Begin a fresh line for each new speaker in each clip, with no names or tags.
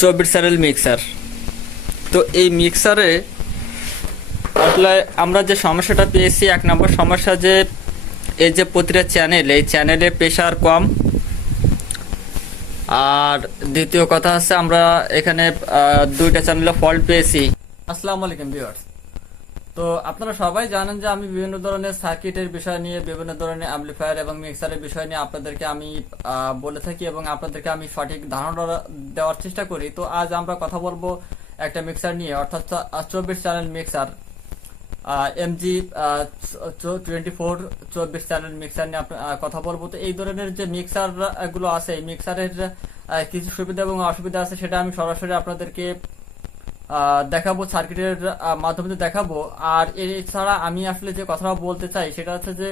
চব্বিশ channel mixer. তো এই মিক্সারে আসলে আমরা যে সমস্যাটা পেয়েছি, এক নম্বর সমস্যা যে এই যে প্রতিটা চ্যানেল এই চ্যানেলে প্রেশার কম। আর দ্বিতীয় কথা হচ্ছে আমরা এখানে দুইটা চ্যানেলে ফল্ট পেয়েছি। আসসালামু আলাইকুম ভিউয়ার্স তো আপনারা সবাই জানেন যে আমি বিভিন্ন ধরনের সার্কিটের বিষয় নিয়ে, বিভিন্ন ধরনের অ্যাম্পলিফায়ার এবং মিক্সারের বিষয় নিয়ে আপনাদেরকে আমি বলে থাকি এবং আপনাদেরকে আমি সঠিক ধারণা দেওয়ার চেষ্টা করি। তো আজ আমরা কথা বলব একটা মিক্সার নিয়ে, অর্থাৎ চব্বিশ channel mixer MG twenty four চব্বিশ চ্যানেল মিক্সার নিয়ে কথা বলব। তো এই ধরনের যে মিক্সারগুলো আছে মিক্সারের কিছু সুবিধা এবং অসুবিধা আছে সেটা আমি সরাসরি আপনাদেরকে দেখাবো সার্কিটের মাধ্যমে দেখাবো। আর এছাড়া আমি আসলে যে কথাটা বলতে চাই, সেটা হচ্ছে যে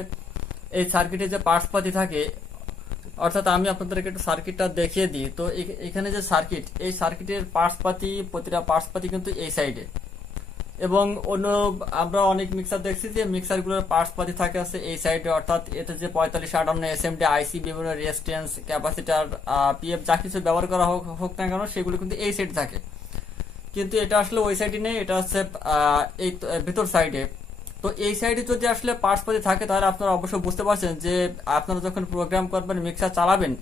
এই সার্কিটে যে পার্টসপাতি থাকে, অর্থাৎ আমি আপনাদেরকে একটু সার্কিটটা দেখিয়ে দিই। তো এখানে যে সার্কিট এই সার্কিটের পার্টসপাতি, প্রতিটা পার্টসপাতি কিন্তু এই সাইডে এবং অন্য, আমরা অনেক মিক্সার দেখছি যে মিক্সারগুলোর পার্টস পাতি থাকে আছে এই সাইডে অর্থাৎ এতে যে পঁয়তাল্লিশ, আটান্ন এস এম ডি আইসি বিভিন্ন রেজিস্ট্যান্স ক্যাপাসিটার পিএফ যা কিছু ব্যবহার করা হোক হোক না কেন, সেগুলো কিন্তু এই সাইডে থাকে। কিন্তু এটা আসলে ওই সাইডে নেই, এটা হচ্ছে এই ভিতর সাইডে তো এই সাইডে যদি আসলে পার্টস পাতি থাকে, তাহলে আপনারা অবশ্যই বুঝতে পারছেন যে আপনারা যখন প্রোগ্রাম করবেন মিক্সার চালাবেন,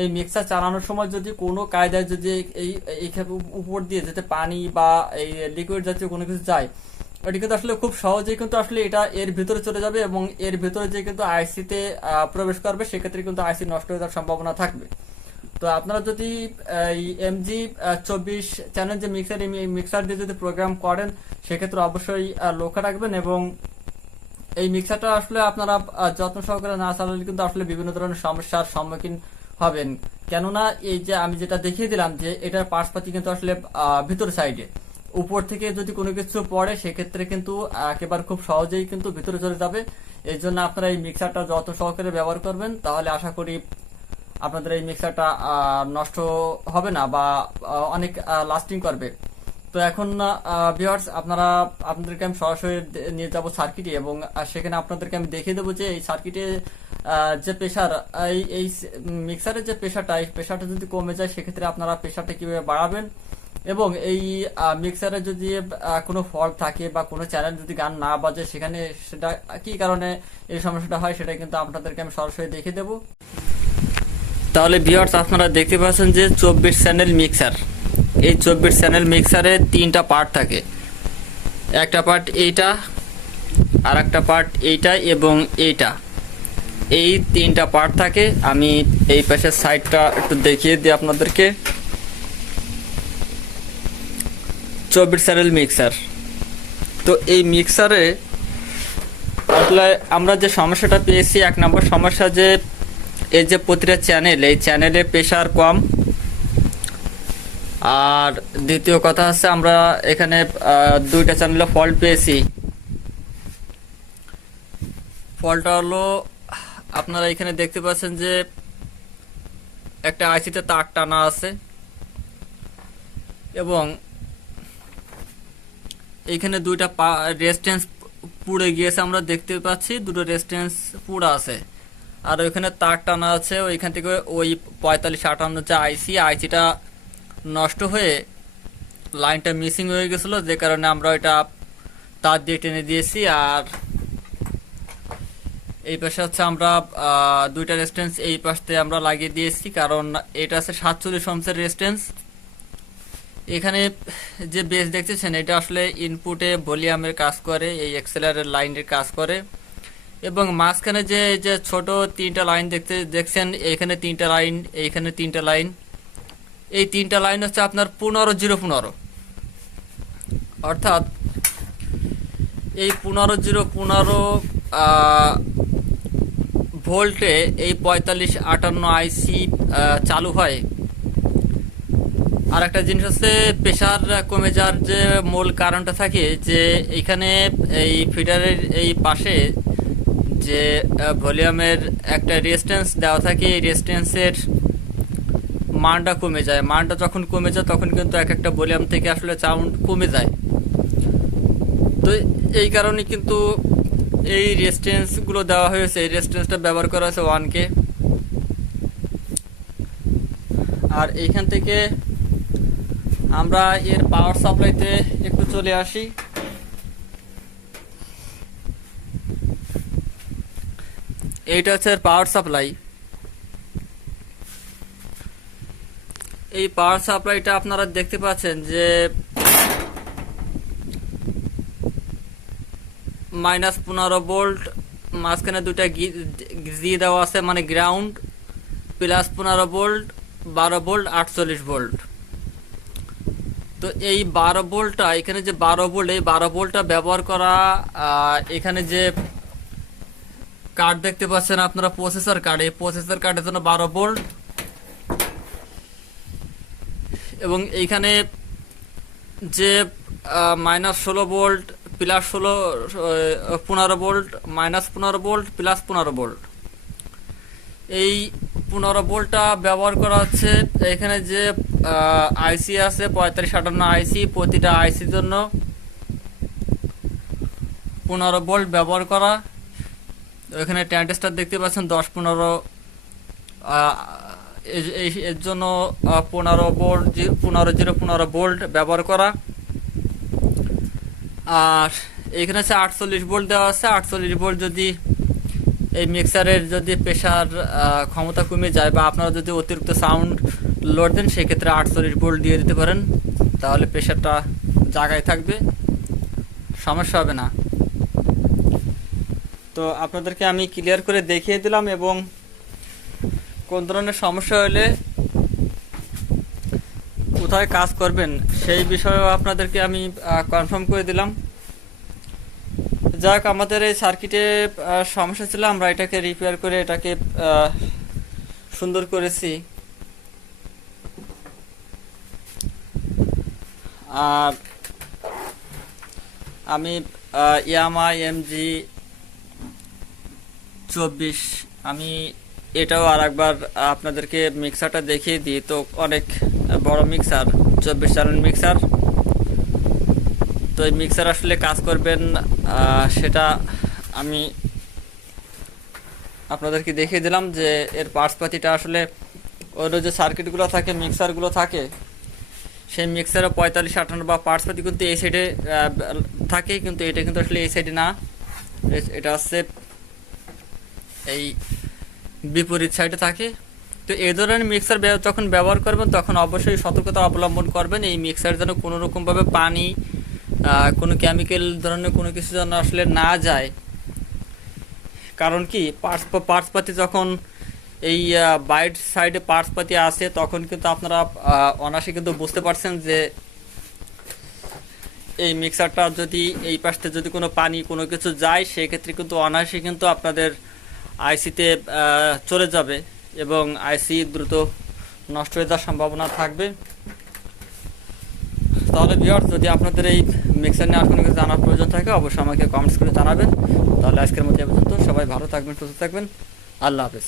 এই মিক্সার চালানোর সময় যদি কোনো কায়দায় যদি এই এইখানে উপর দিয়ে যাতে পানি বা এই লিকুইড জাতীয় কোনো কিছু যায়, এটি কিন্তু আসলে খুব সহজেই কিন্তু আসলে এটা এর ভিতরে চলে যাবে এবং এর ভিতরে যে কিন্তু আইসিতে প্রবেশ করবে, সেক্ষেত্রে কিন্তু আইসি নষ্ট হয়ে যাওয়ার সম্ভাবনা থাকবে। তো আপনারা যদি এই এমজি চব্বিশ চ্যানেল যে মিক্সার মিক্সার দিয়ে যদি প্রোগ্রাম করেন, সেক্ষেত্রে অবশ্যই লক্ষ্য রাখবেন এবং এই মিক্সারটা আসলে আপনারা যত্ন সহকারে না চালালে কিন্তু আসলে বিভিন্ন ধরনের সমস্যার সম্মুখীন হবেন। কেননা এই যে আমি যেটা দেখিয়ে দিলাম যে এটার পাশপাতি কিন্তু আসলে ভিতর সাইডে উপর থেকে যদি কোনো কিছু পড়ে, সেক্ষেত্রে কিন্তু একেবারে খুব সহজেই কিন্তু ভিতরে চলে যাবে। এই জন্য আপনারা এই মিক্সারটা যত সহকারে ব্যবহার করবেন। তাহলে আশা করি আপনাদের এই মিক্সারটা নষ্ট হবে না বা অনেক লাস্টিং করবে। তো এখন ভিউয়ার্স আপনারা, আপনাদেরকে আমি সরাসরি নিয়ে যাব সার্কিটে এবং সেখানে আপনাদেরকে আমি দেখিয়ে দেবো যে এই সার্কিটে যে প্রেশার এই এই মিক্সারের যে প্রেশারটা এই প্রেশারটা যদি কমে যায়, সেক্ষেত্রে আপনারা প্রেশারটা কীভাবে বাড়াবেন? এবং এই মিক্সারে যদি কোনো ফল্ট থাকে বা কোনো চ্যানেল যদি গান না বাজে, সেখানে সেটা, কি কারণে এই সমস্যাটা হয়, সেটা কিন্তু আপনাদেরকে আমি সরাসরি দেখিয়ে দেবো। তাহলে ভিউয়ার্স আপনারা দেখতে পাচ্ছেন যে চব্বিশ চ্যানেল মিক্সার এই চব্বিশ চ্যানেল মিক্সারে তিনটা পার্ট থাকে। একটা পার্ট এইটা আর একটা পার্ট এইটা এবং এইটা। এই তিনটা পার্ট থাকে। আমি এই পাশের সাইডটা একটু দেখিয়ে দিই আপনাদেরকে। চব্বিশ চ্যানেল মিক্সার তো এই মিক্সারে আসলে আমরা যে সমস্যাটা পেয়েছি, এক নম্বর সমস্যা যে এই যে প্রতিটা চ্যানেল এই চ্যানেলে প্রেশার কম। আর দ্বিতীয় কথা হচ্ছে আমরা এখানে দুইটা চ্যানেলে ফল্ট পেয়েছি। ফল্টটা হলো, আপনারা এখানে দেখতে পাচ্ছেন যে একটা আইসিতে তার টানা আছে। এবং এইখানে দুইটা পা রেস্টেন্স পুড়ে গিয়েছে, আমরা দেখতে পাচ্ছি, দুটো রেস্টেন্স পুড়া আছে। আর ওইখানে তার টানা আছে, ওইখান থেকে ওই পঁয়তাল্লিশ আটান্ন যে আইসি, আইসিটা নষ্ট হয়ে লাইনটা মিসিং হয়ে গেছিল, যে কারণে আমরা ওইটা তার দিয়ে টেনে দিয়েছি। আর এই পাশে হচ্ছে আমরা দুইটা রেস্টেন্স এই পাশে আমরা লাগিয়ে দিয়েছি, কারণ এটা আছে সাতচল্লিশ ওমসের রেস্টেন্স এখানে যে বেস দেখতেছেন, এটা আসলে ইনপুটে ভলিউমের কাজ করে, এই এক্সেলারের লাইনের কাজ করে। এবং মাঝখানে যে যে ছোট তিনটা লাইন দেখতে, দেখছেন, এখানে তিনটা লাইন এইখানে তিনটা লাইন। এই তিনটা লাইন হচ্ছে আপনার পনেরো, জিরো, পনেরো। অর্থাৎ এই পনেরো, জিরো, পনেরো ভোল্টে এই পঁয়তাল্লিশ, আটান্ন আইসি চালু হয়। আর একটা জিনিস হচ্ছে প্রেশার কমে যাওয়ার যে মূল কারণটা থাকে যে, এখানে এই ফিডারের এই পাশে যে ভলিউমের একটা রেজিস্ট্যান্স দেওয়া থাকে, এই রেজিস্ট্যান্সের মানটা কমে যায়। মানটা যখন কমে যায়, তখন কিন্তু এক একটা ভলিউম থেকে আসলে সাউন্ড কমে যায়। তো এই কারণে কিন্তু এই রেজিস্ট্যান্সগুলো দেওয়া হয়েছে। এই রেজিস্ট্যান্সটা ব্যবহার করা হয়েছে ওয়ানকে আর এইখান থেকে আমরা এর পাওয়ার সাপ্লাইতে একটু চলে আসি। এইটা হচ্ছে পাওয়ার সাপ্লাই এই পাওয়ার সাপ্লাইটা আপনারা দেখতে পাচ্ছেন যে মাইনাস পনেরো ভোল্ট, মাঝখানে দুটা জি দেওয়া আছে মানে গ্রাউন্ড প্লাস পনেরো ভোল্ট, বারো ভোল্ট, আটচল্লিশ ভোল্ট। তো এই বারো ভোল্টটা, এখানে যে বারো ভোল্ট, এই বারো ভোল্টটা ব্যবহার করা এখানে যে কার্ড দেখতে পাচ্ছেন আপনারা প্রসেসর কার্ড এই প্রসেসর কার্ডের জন্য বারো ভোল্ট এবং এইখানে যে মাইনাস ষোলো ভোল্ট প্লাস ষোলো পনেরো ভোল্ট মাইনাস পনেরো ভোল্ট প্লাস পনেরো ভোল্ট এই পনেরো ভোল্টটা ব্যবহার করা হচ্ছে, এখানে যে আইসি আছে, পঁয়তাল্লিশ আটান্ন আইসি প্রতিটা আইসির জন্য পনেরো ভোল্ট ব্যবহার করা। এখানে ট্যান্টেস্টার দেখতে পাচ্ছেন, দশ পনেরো এর জন্য পনেরো বোল্ট পনেরো জিরো পনেরো বোল্ট ব্যবহার করা। আর এখানে হচ্ছে আটচল্লিশ বোল্ট দেওয়া আছে। আটচল্লিশ বোল্ট যদি এই মিক্সারের যদি প্রেশার ক্ষমতা কমে যায় বা আপনারা যদি অতিরিক্ত সাউন্ড লোড দেন, সেক্ষেত্রে আটচল্লিশ বোল্ট দিয়ে দিতে পারেন। তাহলে প্রেশারটা জায়গায় থাকবে। সমস্যা হবে না। তো আপনাদেরকে আমি ক্লিয়ার করে দেখিয়ে দিলাম এবং কোন ধরনের সমস্যা হলে কোথায় কাজ করবেন সেই বিষয়েও আপনাদেরকে আমি কনফার্ম করে দিলাম। যাক, আমাদের এই সার্কিটে সমস্যা ছিল, আমরা এটাকে রিপেয়ার করে এটাকে সুন্দর করেছি। আর আমি ইয়ামা, এমজি চব্বিশ। আমি এটাও আর একবার আপনাদেরকে মিক্সারটা দেখিয়ে দিই। তো অনেক বড় মিক্সার চব্বিশ চ্যানেল মিক্সার তো এই মিক্সার আসলে কাজ করবেন সেটা আমি আপনাদেরকে দেখিয়ে দিলাম যে এর পার্টসপাতিটা আসলে ওর যে সার্কিটগুলো থাকে মিক্সারগুলো থাকে, সেই মিক্সারে পঁয়তাল্লিশ, আটান্ন বা পার্টসপাতি কিন্তু এই সাইডে থাকে, কিন্তু এটা কিন্তু আসলে এই সাইডে না। এটা হচ্ছে এই বিপরীত সাইডে থাকে। তো এই ধরনের মিক্সার যখন ব্যবহার করবেন তখন অবশ্যই সতর্কতা অবলম্বন করবেন। এই মিক্সার যেন কোনো রকমভাবে পানি কোনো কেমিক্যাল ধরনের কোনো কিছু যেন আসলে না যায়। কারণ কি? পার্স পার্টসপাতি যখন এই বাইট সাইডে পার্টসপাতি আসে তখন কিন্তু আপনারা আহ, অনায়াসে কিন্তু বুঝতে পারছেন যে এই মিক্সারটা যদি এই পাশে যদি কোনো পানি কোনো কিছু যায় সেক্ষেত্রে কিন্তু অনায়াসে কিন্তু আপনাদের আইসিতে চলে যাবে এবং আইসি দ্রুত নষ্ট হয়ে যাওয়ার সম্ভাবনা থাকবে। তাহলে বিয়ার যদি আপনাদের এই মিক্সার নিয়ে আর কোনো জানার প্রয়োজন থাকে, অবশ্যই আমাকে কমেন্টস করে জানাবেন। তাহলে আজকের মধ্যে পর্যন্ত। সবাই ভালো থাকবেন, সুস্থ থাকবেন। আল্লাহ হাফেজ।